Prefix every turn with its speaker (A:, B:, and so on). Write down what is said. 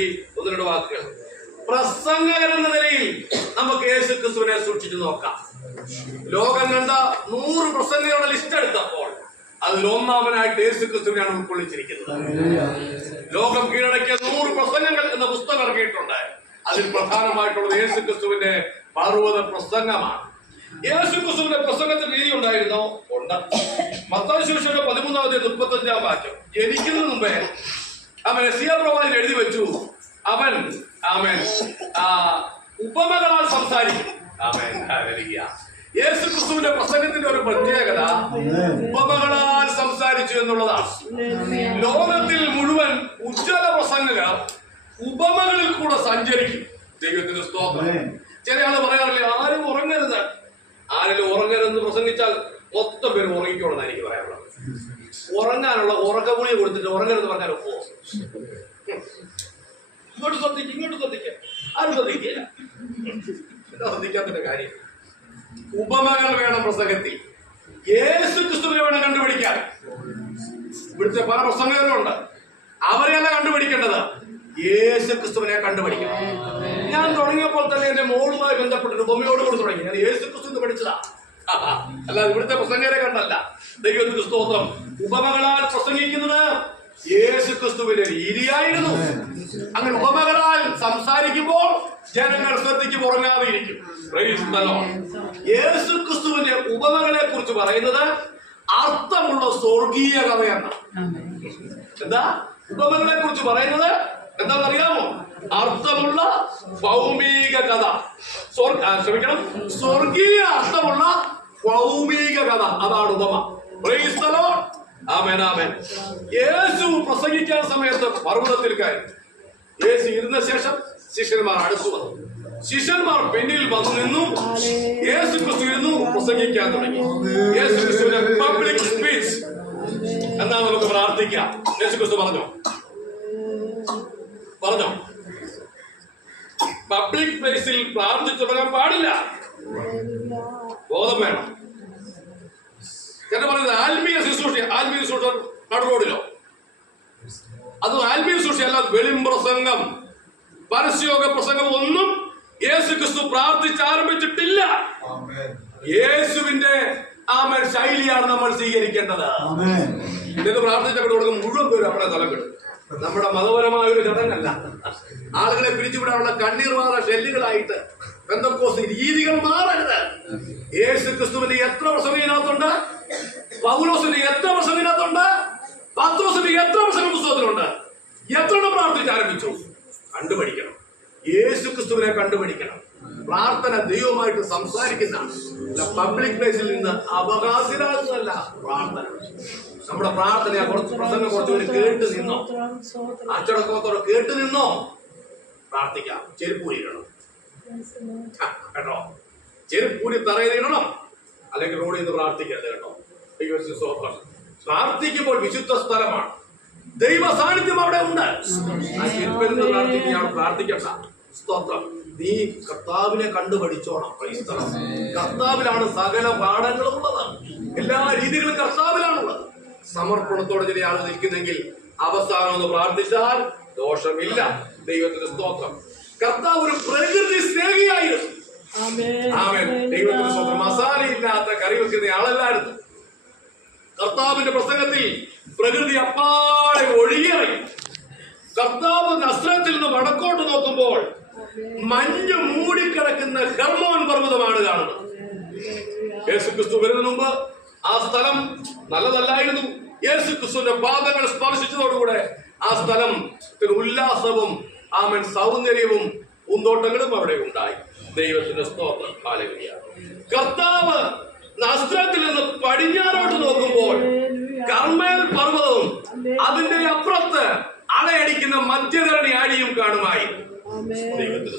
A: ഒന്നിരുടെ വാക്കുകൾ. പ്രസംഗകൻ എന്ന നിലയിൽ നമുക്ക് യേശു ക്രിസ്തുവിനെ സൂക്ഷിച്ചു നോക്കാം. ലോകം കണ്ട നൂറ് പ്രസംഗങ്ങളുടെ ലിസ്റ്റ് എടുത്തപ്പോൾ അതിൽ ഒന്നാമനായിട്ട് യേശു ക്രിസ്തുവിനെയാണ് ഉൾക്കൊള്ളിച്ചിരിക്കുന്നത്. ലോകം കീഴടക്കിയ നൂറ് പ്രസംഗങ്ങൾ എന്ന പുസ്തകം ഇറങ്ങിയിട്ടുണ്ട് അതിൽ പ്രധാനമായിട്ടുള്ളത് യേശു ക്രിസ്തുവിന്റെ പർവത പ്രസംഗമാണ്. യേശു ക്രിസ്തുവിന്റെ പ്രസംഗത്തിന് രീതി ഉണ്ടായിരുന്നോ ഉണ്ട് മത്തായി ശിഷ്യയുടെ പതിമൂന്നാമത്തെ മുപ്പത്തഞ്ചാം വാക്യം ജനിക്കുന്നതിന് മുമ്പേ അവൻ എസിയ എഴുതി വെച്ചു. അവൻ അവൻ ആ ഉപമകളാൽ സംസാരിക്കും. അവൻ യേശു ക്രിസ്തുവിന്റെ പ്രസംഗത്തിന്റെ ഒരു പ്രത്യേകത ഉപമകളാൽ സംസാരിച്ചു എന്നുള്ളതാണ്. ലോകത്തിൽ മുഴുവൻ ഉജ്ജ്വല പ്രസംഗങ്ങൾ ഉപമകളിൽ കൂടെ സഞ്ചരിക്കും. ദൈവത്തിന്റെ സ്തോത്രം. ചില ആൾ പറയാറില്ലേ ആരും ഉറങ്ങരുത്. ആരെങ്കിലും ഉറങ്ങരുതെന്ന് പ്രസംഗിച്ചാൽ മൊത്തം പേര് ഉറങ്ങിക്കോളെന്ന് എനിക്ക് പറയാനുള്ളത്. ഉറങ്ങാനുള്ള ഉറക്കമൂലി കൊടുത്തിട്ട് ഉറങ്ങരുത് പറഞ്ഞാൽ ഒപ്പോ ഇങ്ങോട്ട് ശ്രദ്ധിക്കും ഇങ്ങോട്ട് ശ്രദ്ധിക്കുക ആരും ശ്രദ്ധിക്കില്ല. എന്താ കാര്യം? ഉപമകൾ വേണം പ്രസംഗത്തിൽ. യേശു ക്രിസ്തുവിനെ വേണം കണ്ടുപിടിക്കാൻ. ഇവിടുത്തെ പല ഉണ്ട് അവരെയല്ല കണ്ടുപിടിക്കേണ്ടത്? യേശു ക്രിസ്തുവിനെ കണ്ടുപിടിക്കണം. ഞാൻ തുടങ്ങിയപ്പോൾ തന്നെ എന്റെ മോളുമായി ബന്ധപ്പെട്ട ഉപമയോട് കൂടി തുടങ്ങി. ഞാൻ യേശു ക്രിസ്തു പഠിച്ചതാ. അല്ലാതെ ഇവിടുത്തെ പ്രസംഗരെ കണ്ടല്ല. ദൈവത്തിന് സ്തോത്രം. ഉപമകളാൽ പ്രസംഗിക്കുന്നത് യേശു ക്രിസ്തുവിന്റെ രീതിയായിരുന്നു. അങ്ങനെ ഉപമകളാൽ സംസാരിക്കുമ്പോൾ ജനങ്ങൾ ശ്രദ്ധിച്ചു ഉറങ്ങാതെ ഇരിക്കും Praise the യേശു ക്രിസ്തുവിന്റെ ഉപമകളെ കുറിച്ച് പറയുന്നത് അർത്ഥമുള്ള സ്വർഗീയ കഥയാണ്. എന്താ? ഉപമകളെ കുറിച്ച് പറയുന്നത് എന്താണെന്നറിയാമോ? അർത്ഥമുള്ള ഭൗമിക കഥ. ക്ഷമിക്കണം. സ്വർഗീയ അർത്ഥമുള്ള ഭൗമിക കഥ അതാണ് ഉപമ. ആമേൻ യേശു പ്രസംഗിക്കാൻ സമയത്ത് പർവതത്തിൽ കയറി. യേശു ഇരുന്ന ശേഷം ശിഷ്യന്മാർ അടുത്തു വന്നു. ശിഷ്യന്മാർ പിന്നിൽ വന്നു നിന്നു. യേശു ക്രിസ്തു പ്രസംഗിക്കാൻ തുടങ്ങി. യേശു ക്രിസ്തുവിന്റെ പബ്ലിക് സ്പീച്ച് എന്നാ നമുക്ക് പ്രാർത്ഥിക്കാം. യേശു ക്രിസ്തു പറഞ്ഞു? പറഞ്ഞോ? പബ്ലിക് പ്ലേസിൽ പ്രാർത്ഥിച്ചു തുടങ്ങാൻ പാടില്ല. ബോധം വേണം. ചേട്ടൻ പറയുന്നത് ആത്മീയ ശുശ്രൂഷ ആത്മീയ ശുശ്രൂഷ നടുറോഡിലോ അത് ആത്മീയ ശുശ്രൂഷ അല്ല വെളിം പ്രസംഗം. പരസ്യോഗ പ്രസംഗം ഒന്നും യേശു ക്രിസ്തു പ്രാർത്ഥിച്ച് ആരംഭിച്ചിട്ടില്ല. യേശുവിന്റെ ആമൻ ശൈലിയാണ് നമ്മൾ സ്വീകരിക്കേണ്ടത്. ഇത് പ്രാർത്ഥിച്ചപ്പോൾ കൊടുക്കും മുഴുവൻ പേര് അവിടെ സ്ഥലം കിട്ടും നമ്മുടെ മതപരമായ ഒരു ചടങ്ങല്ല. ആളുകളെ പിരിച്ചുവിടാനുള്ള കണ്ണീർ മാറ ഷെല്ലുകളായിട്ട് ബന്ധക്കോസ് രീതികൾ മാറരുത്. യേശു ക്രിസ്തുവിന്റെ എത്ര പ്രസംഗത്തിനകത്തുണ്ട് പൗലോസിന്റെ എത്ര പ്രശ്നം ഇതിനകത്തുണ്ട്? പത്രോസിന് എത്ര വർഷം പുസ്തകത്തിലുണ്ട്? എത്ര പ്രാർത്ഥിച്ച് ആരംഭിച്ചു? കണ്ടുപഠിക്കണം. യേശു ക്രിസ്തുവിനെ കണ്ടുപഠിക്കണം. പ്രാർത്ഥന ദൈവമായിട്ട് സംസാരിക്കുന്ന പബ്ലിക് പ്ലേസിൽ നിന്ന് അവകാശിരാകുന്നതല്ല പ്രാർത്ഥന. നമ്മുടെ പ്രാർത്ഥന കുറച്ച് പ്രസംഗം കുറച്ചുകൂടി കേട്ട് നിന്നോ? അച്ചടക്കത്തോടെ കേട്ട് നിന്നോ? പ്രാർത്ഥിക്കാം. ചെരുപ്പൂരിടണം കേട്ടോ. ചെരുപ്പൂരി തറയിലിടണം അല്ലെങ്കിൽ റോഡിൽ നിന്ന് പ്രാർത്ഥിക്കരുത് കേട്ടോ. ദൈവത്തിന് സ്തോത്രം. പ്രാർത്ഥിക്കുമ്പോൾ വിശുദ്ധ സ്ഥലമാണ്. ദൈവ സാന്നിധ്യം അവിടെ ഉണ്ട്. പ്രാർത്ഥിക്കുകയാണ് പ്രാർത്ഥിക്കണ്ട. സ്തോത്രം. നീ കർത്താവിനെ കണ്ടു പഠിച്ചോണം. കർത്താവിലാണ് സകല പാഠങ്ങളും ഉള്ളത്. എല്ലാ രീതികളും കർത്താവിലാണുള്ളത്. സമർപ്പണത്തോടെ ചില ആൾ നിൽക്കുന്നെങ്കിൽ അവസാനം ഒന്ന് പ്രാർത്ഥിച്ചാൽ ദോഷമില്ല. ദൈവത്തിന്റെ സ്തോത്രം. കർത്താവ് ഒരു പ്രകൃതി സ്നേഹിയായിരുന്നു. ആമേൻ. ദൈവത്തിന്റെ സ്വന്തം മസാല ഇല്ലാത്ത കറി വെക്കുന്ന ആളല്ലായിരുന്നു. കർത്താവിന്റെ പ്രസംഗത്തിൽ പ്രകൃതി അപ്പാടെ ഒഴുകിയറി കർത്താവ് നസ്ത്രത്തിൽ നിന്ന് വടക്കോട്ട് നോക്കുമ്പോൾ മഞ്ഞ് മൂടിക്കിടക്കുന്ന ഹെർമോൻ പർവതമാണ് കാണുന്നത്. യേശു ക്രിസ്തു വരുന്നതിന് മുമ്പ് ആ സ്ഥലം നല്ലതല്ലായിരുന്നു. യേശു ക്രിസ്തുവിന്റെ പാദങ്ങൾ സ്പർശിച്ചതോടുകൂടെ ആ സ്ഥലം ഉല്ലാസവും ആമൻ സൗന്ദര്യവും പൂന്തോട്ടങ്ങളും അവിടെ ഉണ്ടായി. ദൈവത്തിന്റെ സ്തോത്രം. കർത്താവ് നസ്ത്രത്തിൽ നിന്ന് പടിഞ്ഞാറോട്ട് നോക്കുമ്പോൾ മദ്യതരണി ആടിയും കാണുമായി. ദൈവത്തിന്